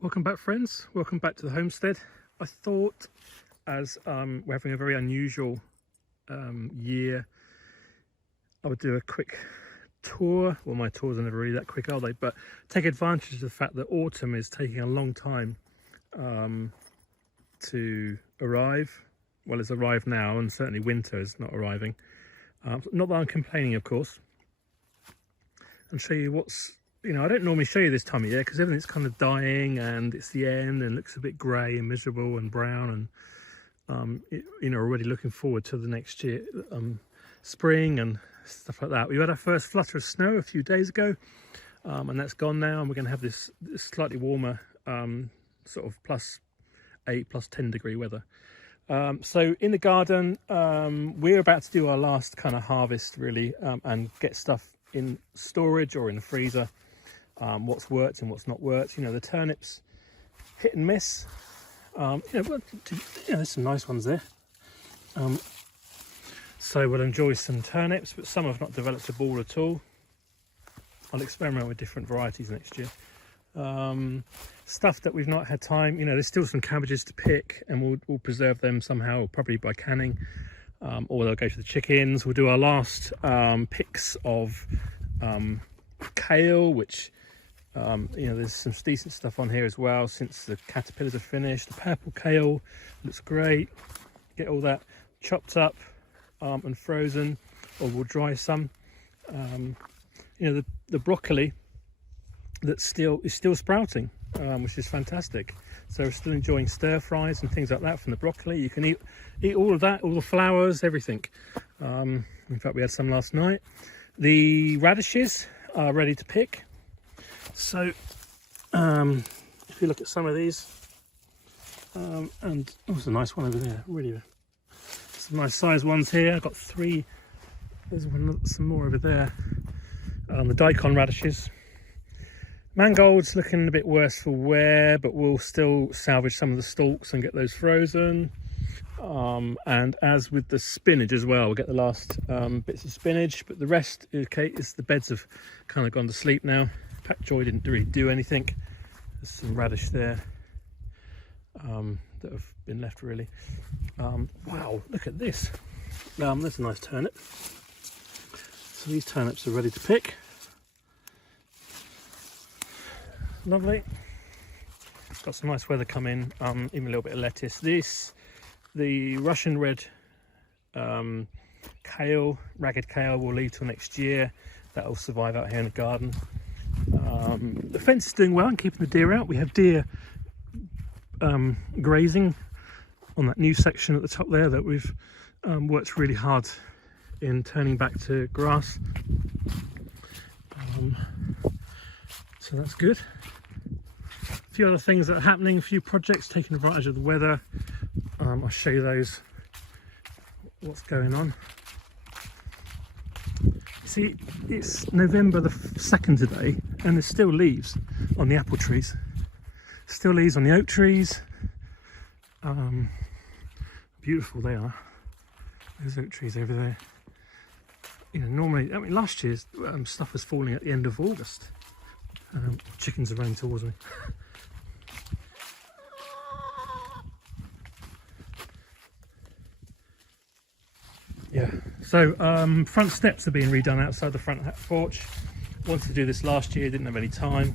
Welcome back, friends. Welcome back to the homestead. I thought, as we're having a very unusual year, I would do a quick tour. Well, my tours are never really that quick, are they? But take advantage of the fact that autumn is taking a long time to arrive. Well, it's arrived now, and certainly winter is not arriving. Not that I'm complaining, of course. And show you what's, I don't normally show you this time of year because everything's kind of dying and it's the end and looks a bit grey and miserable and brown, and already looking forward to the next year, spring and stuff like that. We had our first flutter of snow a few days ago, and that's gone now, and we're going to have this slightly warmer sort of +8, +10 degree weather. So in the garden, we're about to do our last kind of harvest really, and get stuff in storage or in the freezer. What's worked and what's not worked. The turnips, hit and miss. There's some nice ones there. So we'll enjoy some turnips, but some have not developed a ball at all. I'll experiment with different varieties next year. Stuff that we've not had time, there's still some cabbages to pick, and we'll preserve them somehow, probably by canning, or they'll go to the chickens. We'll do our last picks of kale, which there's some decent stuff on here as well since the caterpillars are finished. The purple kale looks great. Get all that chopped up and frozen, or we'll dry some. The broccoli that is still sprouting, which is fantastic. So we're still enjoying stir fries and things like that from the broccoli. You can eat all of that, all the flowers, everything. In fact, we had some last night. The radishes are ready to pick. So if you look at some of these, and there's a nice one over there, really some nice size ones here. I've got 3. There's some more over there. The daikon radishes. Mangold's looking a bit worse for wear, but we'll still salvage some of the stalks and get those frozen. And as with the spinach as well, we'll get the last bits of spinach, but the rest, is the beds have kind of gone to sleep now. Pat Joy didn't really do anything. There's some radish there that have been left really. Wow, look at this. There's a nice turnip. So these turnips are ready to pick. Lovely. Got some nice weather coming, even a little bit of lettuce. The Russian red kale, ragged kale, will leave till next year. That'll survive out here in the garden. The fence is doing well and keeping the deer out. We have deer grazing on that new section at the top there that we've worked really hard in turning back to grass. So that's good. A few other things that are happening, a few projects taking advantage of the weather. I'll show you those, what's going on. See, it's November the 2nd today, and there's still leaves on the apple trees. Still leaves on the oak trees. Beautiful they are. Those oak trees over there. Normally, last year's stuff was falling at the end of August. Chickens are running towards me. Yeah, so front steps are being redone outside the front porch. Wanted to do this last year, didn't have any time.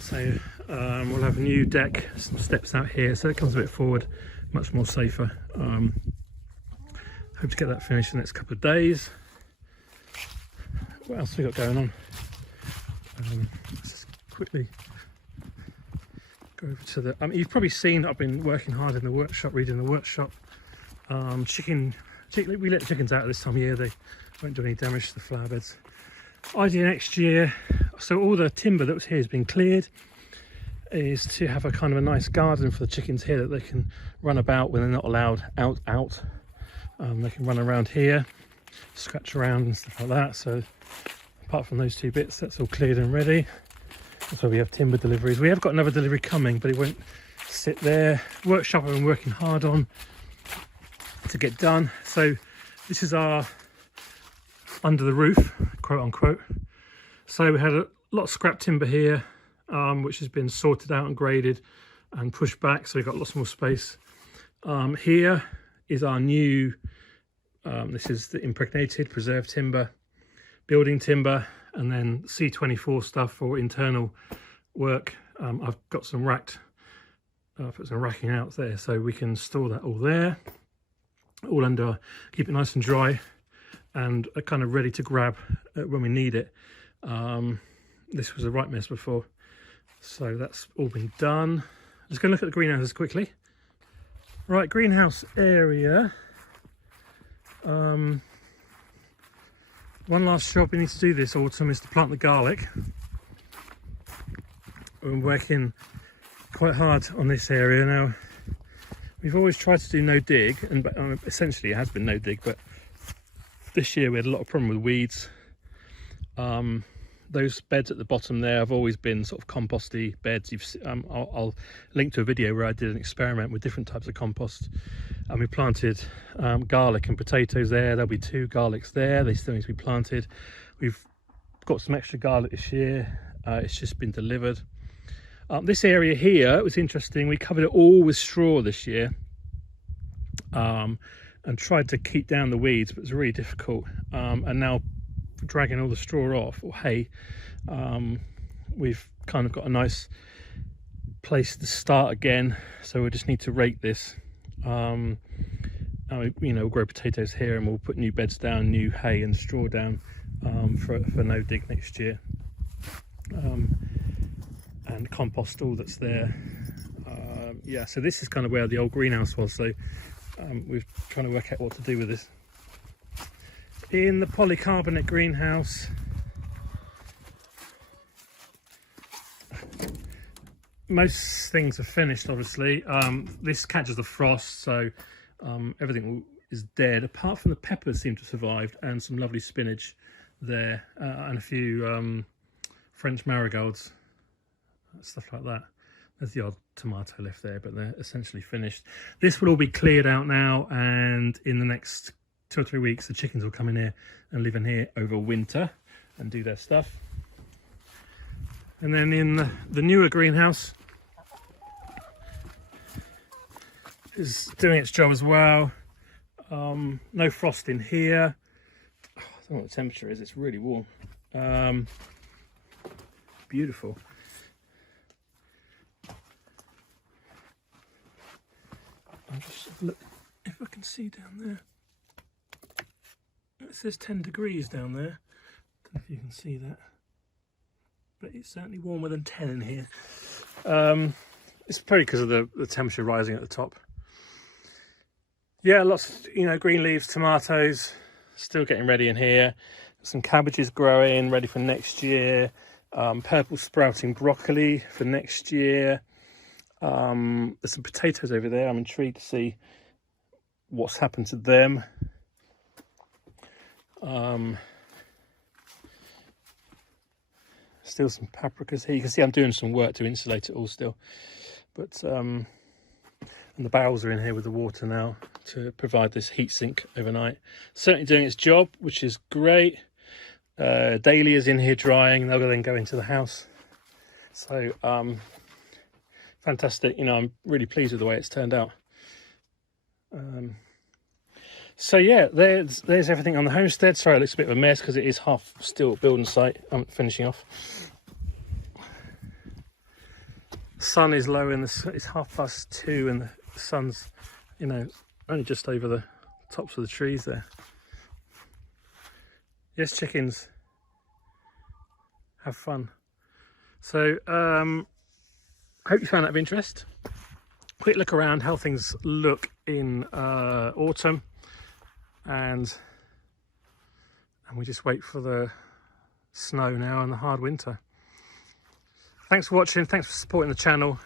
So we'll have a new deck, some steps out here, so it comes a bit forward, much more safer. Hope to get that finished in the next couple of days. What else have we got going on? Let's just quickly go over to the... you've probably seen I've been working hard in the workshop, reading the workshop. We let chickens out at this time of year. They won't do any damage to the flower beds. Idea next year, so all the timber that was here has been cleared, is to have a kind of a nice garden for the chickens here that they can run about when they're not allowed out. They can run around here, scratch around and stuff like that. So apart from those 2 bits, that's all cleared and ready. That's why we have timber deliveries. We have got another delivery coming, but it won't sit there. Workshop I've been working hard on to get done. So this is our under the roof, quote unquote. So we had a lot of scrap timber here, which has been sorted out and graded and pushed back, so we've got lots more space. Here is our new, this is the impregnated preserved timber, building timber, and then C24 stuff for internal work. I've got some racked, put some racking out there so we can store that all there, all under, keep it nice and dry, and are kind of ready to grab when we need it. This was a right mess before, so that's all been done. Let's go look at the greenhouses quickly. Right, greenhouse area. One last job we need to do this autumn is to plant the garlic. We're working quite hard on this area now. We've always tried to do no dig, and essentially it has been no dig, but this year we had a lot of problem with weeds. Those beds at the bottom there have always been sort of composty beds. I'll link to a video where I did an experiment with different types of compost, and we planted garlic and potatoes there. There'll be 2 garlics there, they still need to be planted. We've got some extra garlic this year, it's just been delivered. This area here, it was interesting, we covered it all with straw this year, and tried to keep down the weeds, but it was really difficult. And now dragging all the straw off, or hay, we've kind of got a nice place to start again, so we just need to rake this. And we'll grow potatoes here, and we'll put new beds down, new hay and straw down, for no dig next year, and compost all that's there. Yeah, so this is kind of where the old greenhouse was, so we're trying to work out what to do with this. In the polycarbonate greenhouse, most things are finished, obviously. This catches the frost, so everything is dead, apart from the peppers seem to have survived, and some lovely spinach there, and a few French marigolds, stuff like that. There's the odd tomato left there, but they're essentially finished. This will all be cleared out now, and in the next 2 or 3 weeks the chickens will come in here and live in here over winter and do their stuff. And then in the newer greenhouse is doing its job as well. No frost in here. I don't know what the temperature is, it's really warm. Beautiful. I'll just look if I can see down there. It says 10 degrees down there. Don't know if you can see that, but it's certainly warmer than 10 in here. It's probably because of the temperature rising at the top. Yeah, lots, green leaves, tomatoes, still getting ready in here. Some cabbages growing, ready for next year. Purple sprouting broccoli for next year. There's some potatoes over there. I'm intrigued to see what's happened to them. Still some paprikas here. You can see I'm doing some work to insulate it all still, but and the barrels are in here with the water now to provide this heat sink overnight. Certainly doing its job, which is great. Dahlia's in here drying, they'll then go into the house. So fantastic, I'm really pleased with the way it's turned out. So yeah, there's everything on the homestead. Sorry, it looks a bit of a mess because it is half still building site. I'm finishing off. Sun is low, and it's 2:30, and the sun's, only just over the tops of the trees there. Yes, chickens, have fun. So hope you found that of interest. Quick look around how things look in autumn, and we just wait for the snow now and the hard winter. Thanks for watching, thanks for supporting the channel.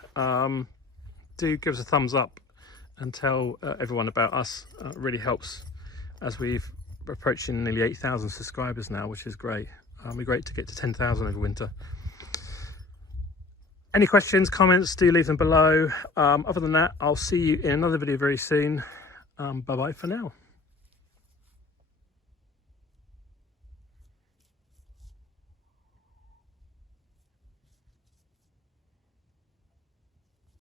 Do give us a thumbs up and tell everyone about us. It really helps, as we're approaching nearly 8,000 subscribers now, which is great. It'll be great to get to 10,000 over winter. Any questions, comments, do leave them below. Other than that, I'll see you in another video very soon. Bye bye for now.